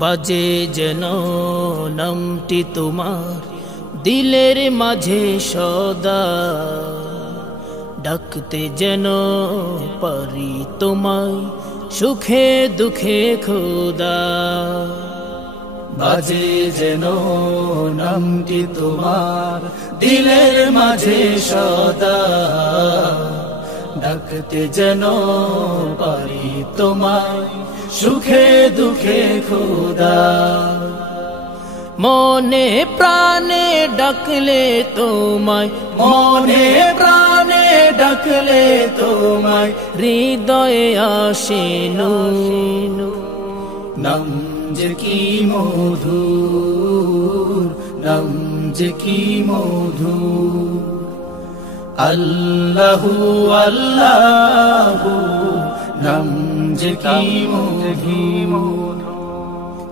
বাজে যেন নামটি তোমার দিলের মাঝে সদা, ডাকতে যেন পারি তোমায় সুখে দুঃখে খোদা। বাজে যেন নামটি তোমার দিলের মাঝে সদা, ডাকতে যেন পারি তোমায় সুখে দুঃখে খোদা। মনে প্রাণে ডাকলে তোমায়, মনে প্রাণে ডাকলে তোমায় হৃদয়ে আসে নূর। নাম যে কি মধুর, নাম যে কি মধুর, আল্লাহু আল্লাহু নাম যে কি মধুর।